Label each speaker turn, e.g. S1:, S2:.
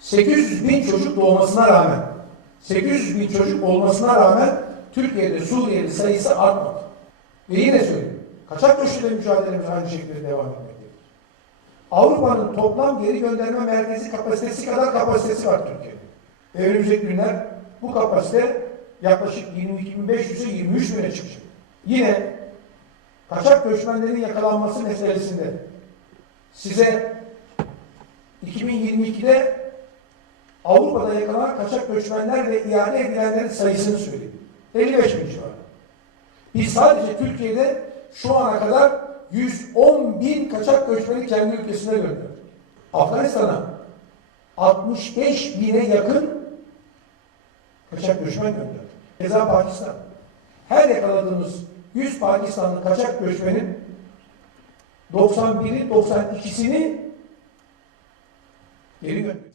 S1: 800 bin çocuk doğmasına rağmen 800 bin çocuk olmasına rağmen Türkiye'de Suriyeli sayısı artmadı. Ve yine söyleyeyim. Kaçak göçüyle mücadelemiz aynı şekilde devam etmektedir. Avrupa'nın toplam geri gönderme merkezi kapasitesi kadar kapasitesi var Türkiye'de. Önümüzdeki günler bu kapasite yaklaşık 22.500'e 23.000'e çıkacak. Yine kaçak göçmenlerin yakalanması meselesinde size 2022'de Avrupa'da yakalanan kaçak göçmenler ve iade edilenlerin sayısını söyleyeyim. 55 bin civarı. Biz sadece Türkiye'de şu ana kadar 110 bin kaçak göçmeni kendi ülkesine gönderdik. Afganistan'a 65 bine yakın kaçak göçmen gönderdik. Keza Pakistan. Her yakaladığımız 100 Pakistanlı kaçak göçmenin 91'i 92'sini
S2: geri gönderdik.